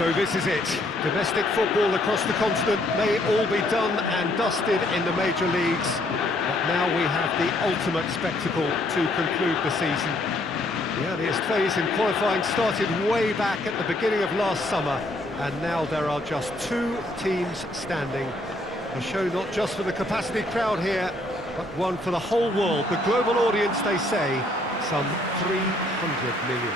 So this is it. Domestic football across the continent may all be done and dusted in the major leagues, but now we have the ultimate spectacle to conclude the season. The earliest phase in qualifying started way back at the beginning of last summer, and now there are just 2 teams standing. A show not just for the capacity crowd here, but one for the whole world. The global audience, they say, some 300 million.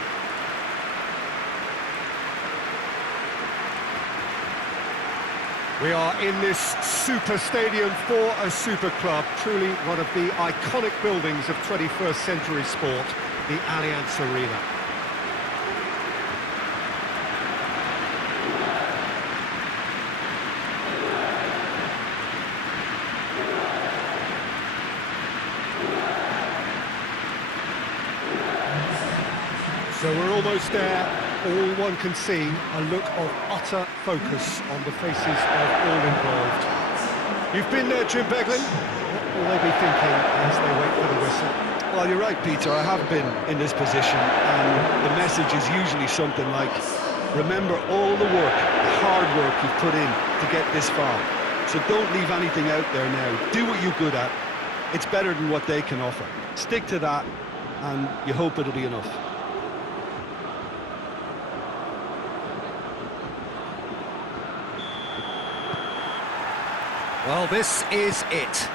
We are in this super stadium for a super club, truly one of the iconic buildings of 21st century sport, the Allianz Arena. So we're almost there. All one can see, a look of utter focus on the faces of all involved. You've been there, Jim Beglin. What will they be thinking as they wait for the whistle? Well, you're right, Peter. I have been in this position, and the message is usually something like, remember all the work, the hard work you've put in to get this far. So don't leave anything out there now. Do what you're good at. It's better than what they can offer. Stick to that, and you hope it'll be enough. Well, this is it.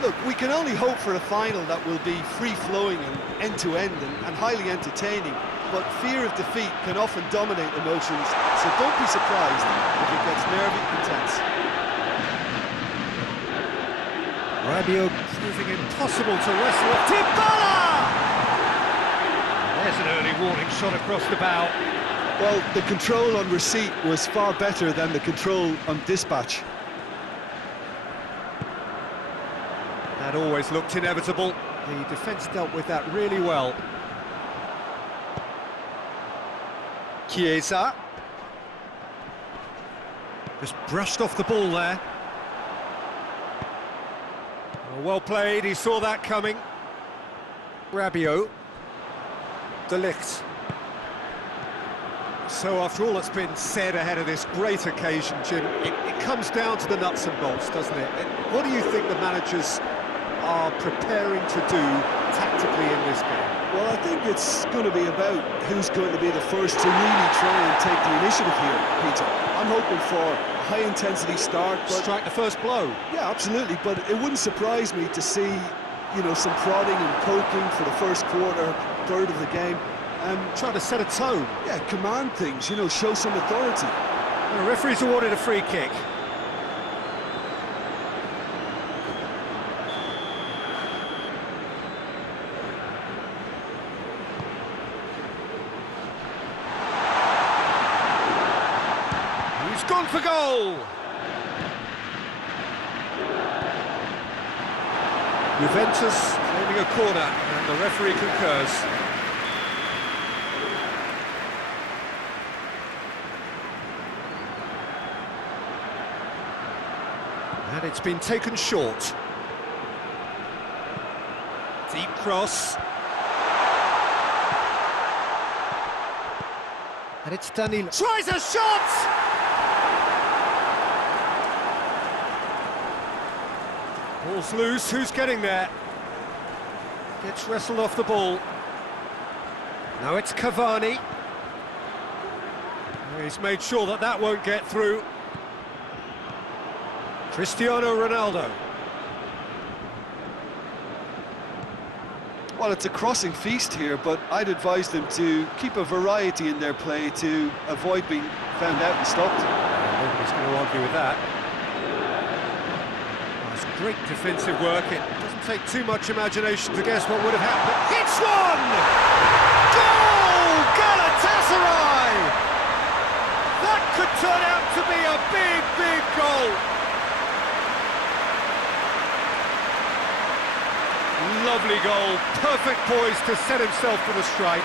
Look, we can only hope for a final that will be free-flowing and end-to-end and highly entertaining, but fear of defeat can often dominate emotions, so don't be surprised if it gets nervy and tense. Rabiot proving impossible to wrestle off. Dybala! There's an early warning shot across the bow. Well, the control on receipt was far better than the control on dispatch. That always looked inevitable. The defence dealt with that really well. Chiesa. Just brushed off the ball there. Well played, he saw that coming. Rabiot. De Ligt. So after all that's been said ahead of this great occasion, Jim, it comes down to the nuts and bolts, doesn't it? What do you think the managers are preparing to do tactically in this game? Well, I think it's going to be about who's going to be the first to really try and take the initiative here, Peter. I'm hoping for a high-intensity start, but strike the first blow. Yeah, absolutely, but it wouldn't surprise me to see, you know, some prodding and poking for the first quarter, third of the game. Trying to set a tone. Yeah, command things, you know, show some authority. The referee's awarded a free kick. He's gone for goal! Juventus claiming a corner, and the referee concurs. And it's been taken short. Deep cross. And it's Danilo. Tries a shot! Ball's loose, who's getting there? Gets wrestled off the ball. Now it's Cavani. He's made sure that that won't get through. Cristiano Ronaldo. Well, it's a crossing feast here, but I'd advise them to keep a variety in their play to avoid being found out and stopped. Nobody's going to argue with that. That's great defensive work. It doesn't take too much imagination to guess what would have happened. Hits one! Goal! Galatasaray! That could turn out to be a big, big goal. Lovely goal, perfect poise to set himself for the strike.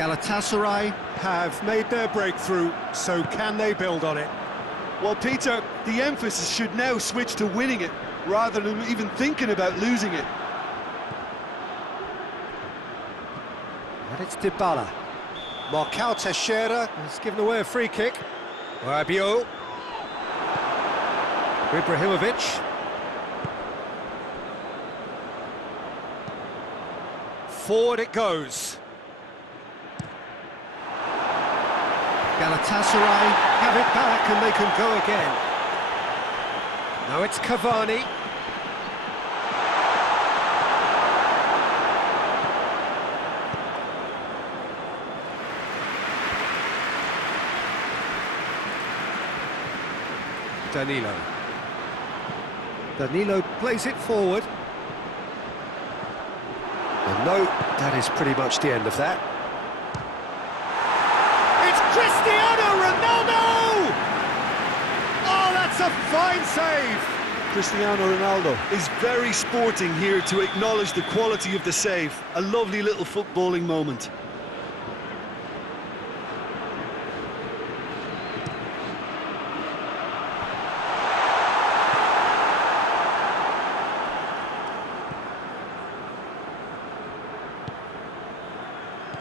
Galatasaray have made their breakthrough, so can they build on it? Well, Peter, the emphasis should now switch to winning it, rather than even thinking about losing it. And it's Dybala. Marcao Teixeira has given away a free kick. Rabiot. Ibrahimovic. Forward it goes. Galatasaray have it back and they can go again. Now it's Cavani. Danilo plays it forward. And no, that is pretty much the end of that. It's Cristiano Ronaldo! Oh, that's a fine save! Cristiano Ronaldo is very sporting here to acknowledge the quality of the save. A lovely little footballing moment.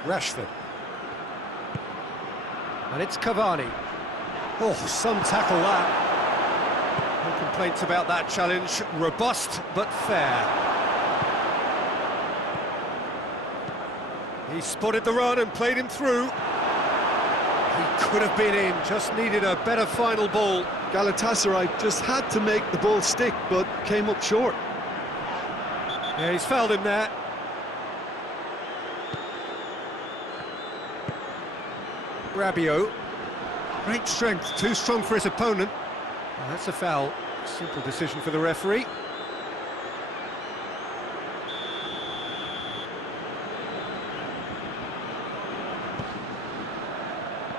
Rashford. And it's Cavani. Oh, some tackle that. No complaints about that challenge. Robust, but fair. He spotted the run and played him through. He could have been in, just needed a better final ball. Galatasaray just had to make the ball stick, but came up short. Yeah, he's fouled him there. Rabiot. Great strength, too strong for his opponent. Well, that's a foul. Simple decision for the referee.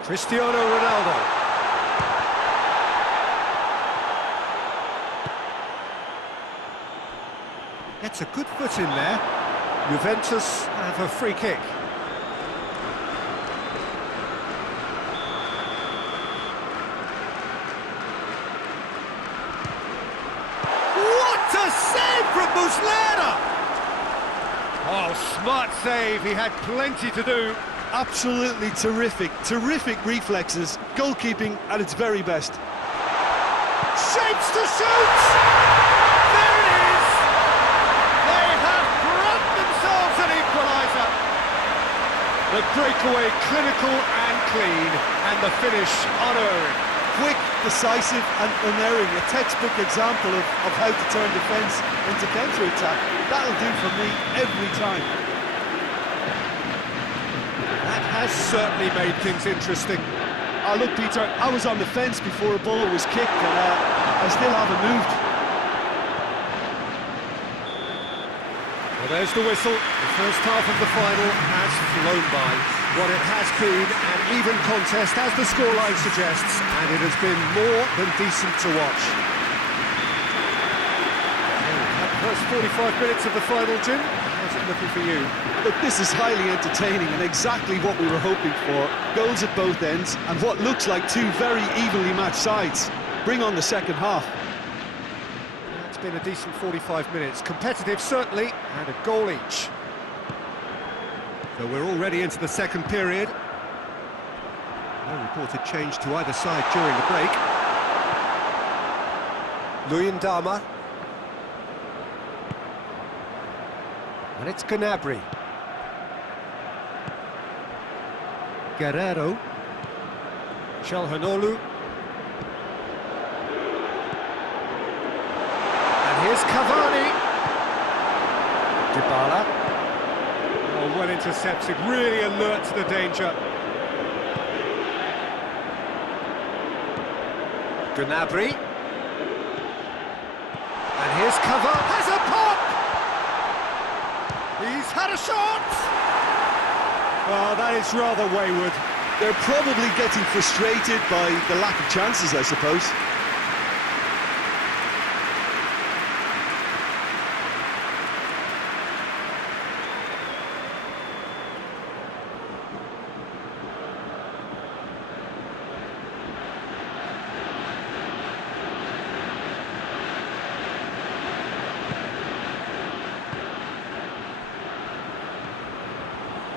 Cristiano Ronaldo. Gets a good foot in there. Juventus have a free kick. From Muslera! Oh, smart save, he had plenty to do. Absolutely terrific reflexes, goalkeeping at its very best. Shapes to shoot! There it is! They have brought themselves an equaliser. The breakaway clinical and clean, and the finish unerring. Quick, decisive and unerring, a textbook example of how to turn defence into counter-attack. That'll do for me every time. That has certainly made things interesting. Oh, look, Peter, I was on the fence before a ball was kicked, and I still haven't moved. Well, there's the whistle. The first half of the final has flown by. What it has been an even contest, as the scoreline suggests, and it has been more than decent to watch. That first 45 minutes of the final, Jim, how's it looking for you? Look, this is highly entertaining and exactly what we were hoping for. Goals at both ends, and what looks like two very evenly matched sides. Bring on the second half. It's been a decent 45 minutes. Competitive, certainly, and a goal each. So we're already into the second period. No reported change to either side during the break. Luyendama. And it's Gnabry. Guerrero. Çalhanoğlu. And here's Cavani. Dybala. Oh, well intercepted, really alert to the danger. Gnabry. And here's Cavani. Has a pop! He's had a shot! Oh, that is rather wayward. They're probably getting frustrated by the lack of chances, I suppose.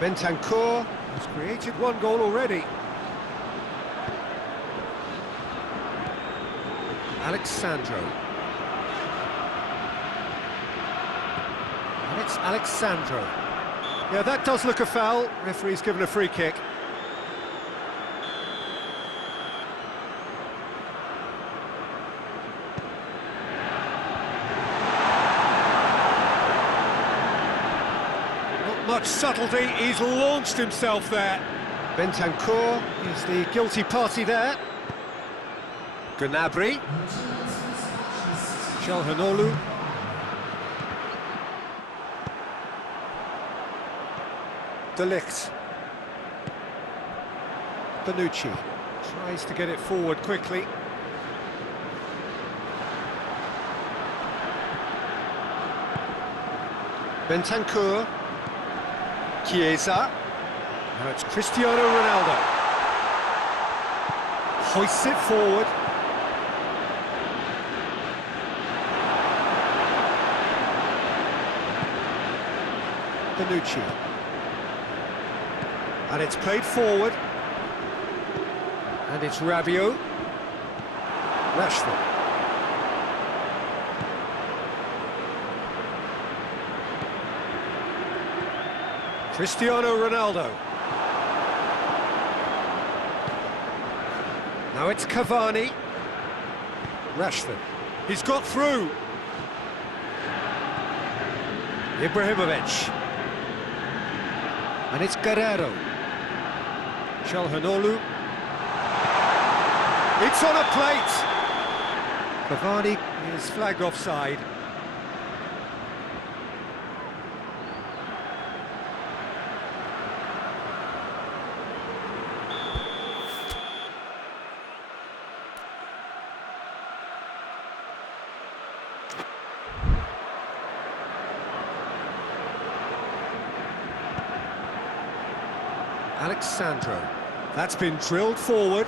Bentancur has created one goal already. Alexandro. And it's Alexandro. Yeah, that does look a foul. Referee's given a free kick. Not much subtlety, he's launched himself there. Bentancur is the guilty party there. Gnabry. Çalhanoğlu. De Ligt. Bonucci tries to get it forward quickly. Bentancur. Chiesa. Now it's Cristiano Ronaldo. Hoists it forward. Bonucci. And it's played forward. And it's Rabiot. Rashford. Cristiano Ronaldo. Now it's Cavani. Rashford. He's got through. Ibrahimovic. And it's Guerrero. Çalhanoğlu. It's on a plate. Cavani is flagged offside. Alexandro. That's been drilled forward.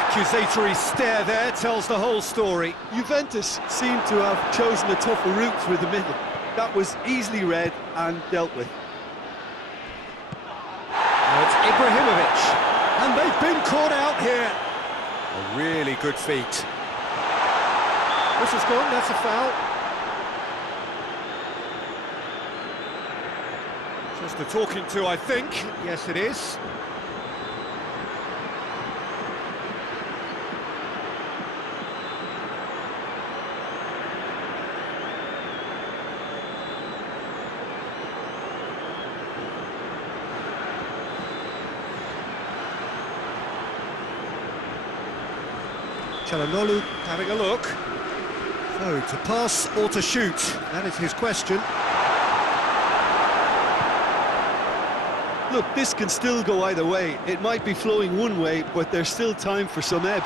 Accusatory stare there tells the whole story. Juventus seem to have chosen a tougher route through the middle. That was easily read and dealt with. Now it's Ibrahimovic. And they've been caught out here. A really good feat. This is gone, that's a foul. Just the talking to, I think. Yes, it is. Çalhanoğlu having a look. So, to pass or to shoot? That is his question. Look, this can still go either way. It might be flowing one way, but there's still time for some ebb.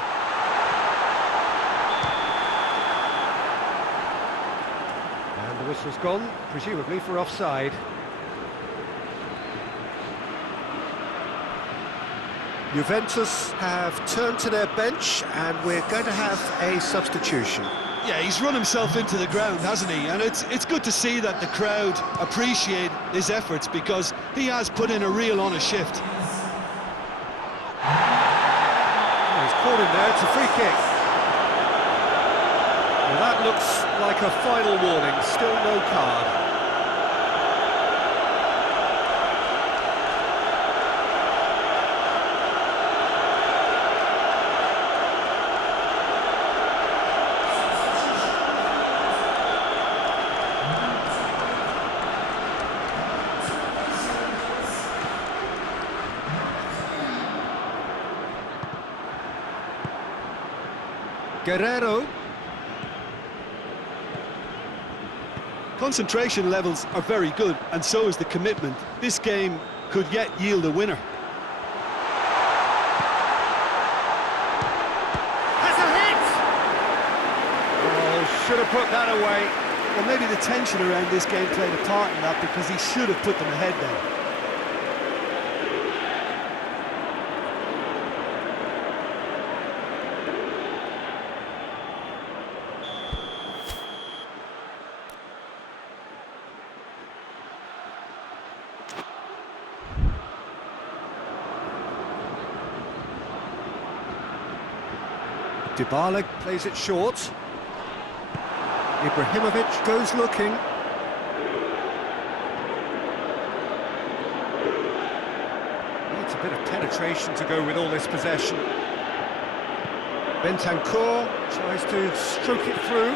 And the whistle's gone, presumably for offside. Juventus have turned to their bench, and we're going to have a substitution. Yeah, he's run himself into the ground, hasn't he? And it's good to see that the crowd appreciate his efforts, because he has put in a real honest shift. Oh, he's caught him there, it's a free kick. Well, that looks like a final warning, still no card. Guerrero. Concentration levels are very good, and so is the commitment. This game could yet yield a winner. Has a hit! Oh, should have put that away. Well, maybe the tension around this game played a part in that, because he should have put them ahead there. Dybala plays it short. Ibrahimovic goes looking. Needs a bit of penetration to go with all this possession. Bentancur tries to stroke it through.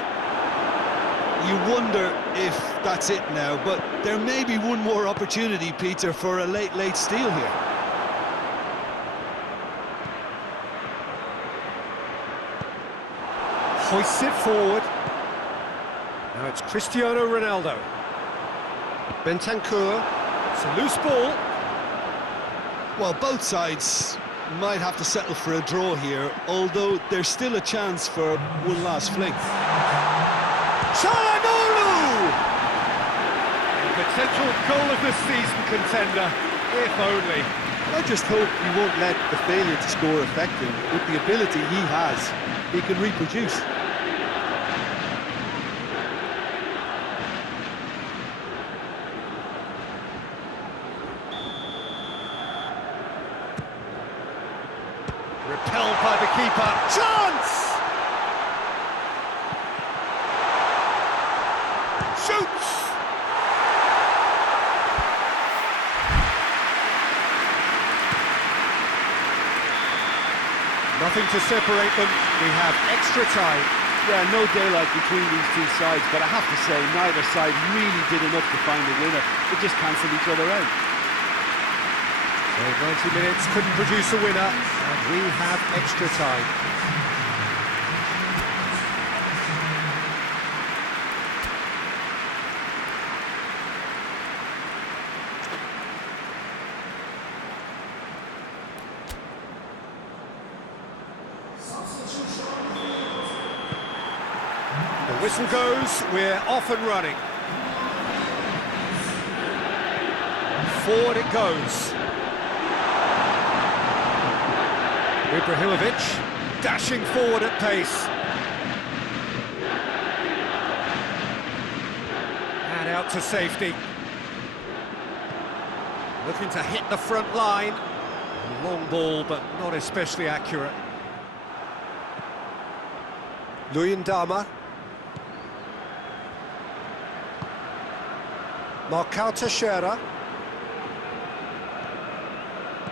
You wonder if that's it now, but there may be one more opportunity, Peter, for a late steal here. Hoists it forward. Now it's Cristiano Ronaldo. Bentancur. It's a loose ball. Well, both sides might have to settle for a draw here, although there's still a chance for one last fling. A potential goal of the season contender, if only. I just hope he won't let the failure to score affect him. With the ability he has, he can reproduce. Repelled by the keeper. Chance! Shoots! Nothing to separate them. We have extra time. Yeah, no daylight between these two sides, but I have to say, neither side really did enough to find a winner. They just cancelled each other out. So 90 minutes couldn't produce a winner, and we have extra time. The whistle goes, we're off and running. Forward it goes. Ibrahimovic dashing forward at pace. And out to safety. Looking to hit the front line. Long ball, but not especially accurate. Luyendama. Marcao Teixeira.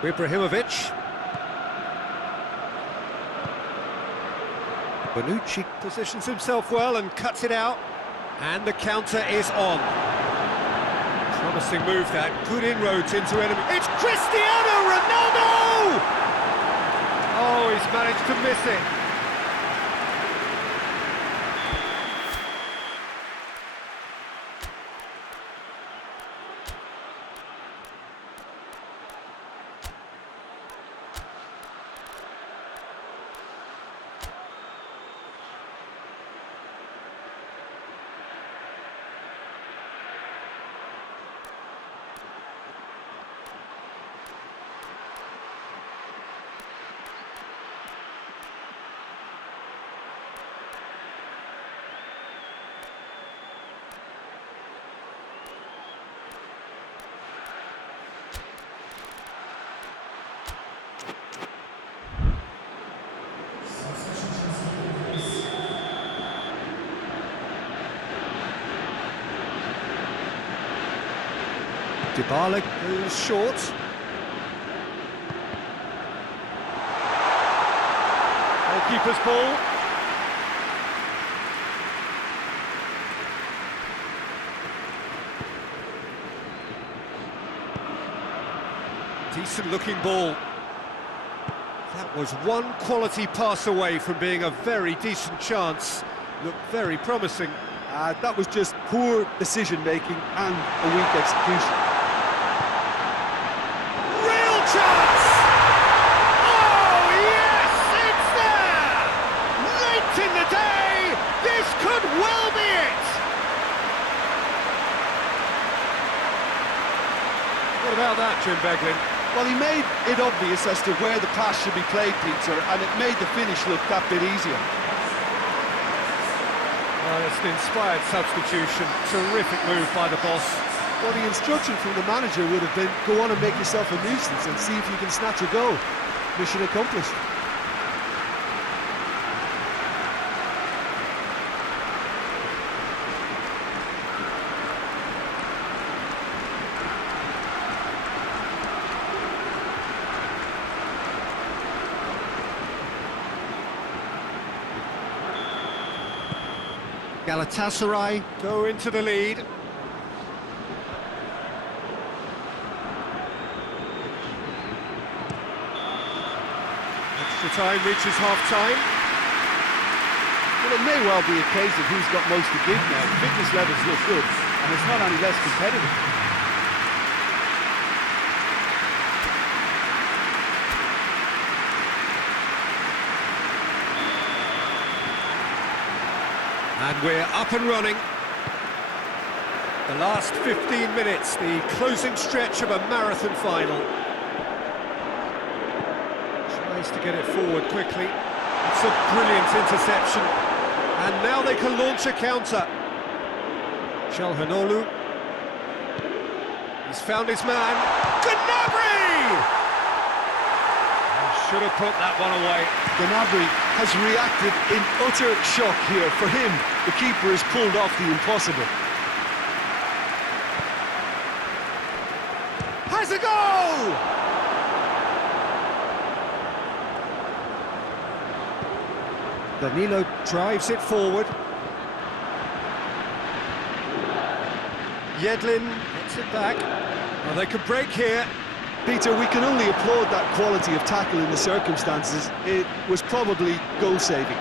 Ibrahimovic. Bonucci positions himself well and cuts it out. And the counter is on. Promising move that. Good inroads into enemy. It's Cristiano Ronaldo! Oh, he's managed to miss it. Dybala goes short. Goalkeeper's ball. Decent looking ball. That was one quality pass away from being a very decent chance. Looked very promising. That was just poor decision-making and a weak execution. Chance! Oh, yes, it's there! Late in the day, this could well be it! What about that, Jim Beglin? Well, he made it obvious as to where the pass should be played, Peter, and it made the finish look that bit easier. Well, it's an inspired substitution. Terrific move by the boss. Well, the instruction from the manager would have been, go on and make yourself a nuisance and see if you can snatch a goal. Mission accomplished. Galatasaray go into the lead. Extra time reaches half-time. Well, it may well be a case of who's got most to give now. The fitness levels look good, and it's not any less competitive. And we're up and running. The last 15 minutes, the closing stretch of a marathon final. Tries to get it forward quickly. It's a brilliant interception. And now they can launch a counter. Çalhanoğlu. He's found his man. Gnabry! Should have put that one away. Gnabry has reacted in utter shock here. For him, the keeper has pulled off the impossible. Has a goal! Danilo drives it forward. Yedlin gets it back. Well, they could break here. Peter, we can only applaud that quality of tackle in the circumstances. It was probably goal-saving.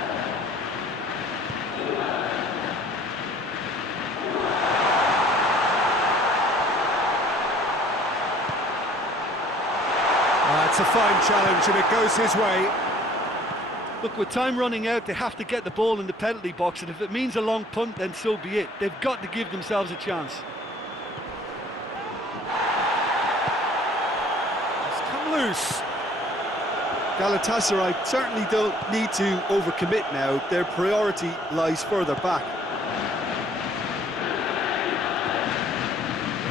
It's a fine challenge and it goes his way. Look, with time running out, they have to get the ball in the penalty box, and if it means a long punt, then so be it. They've got to give themselves a chance. Loose. Galatasaray certainly don't need to overcommit now. Their priority lies further back.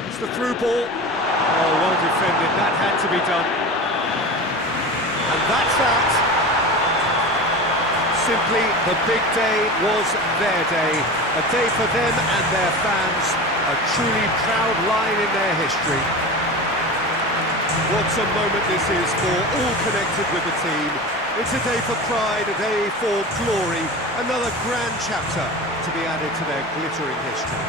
It's the through ball. Oh, well defended. That had to be done. And that's that. Simply, the big day was their day. A day for them and their fans. A truly proud line in their history. What a moment this is for all connected with the team. It's a day for pride, a day for glory, another grand chapter to be added to their glittering history.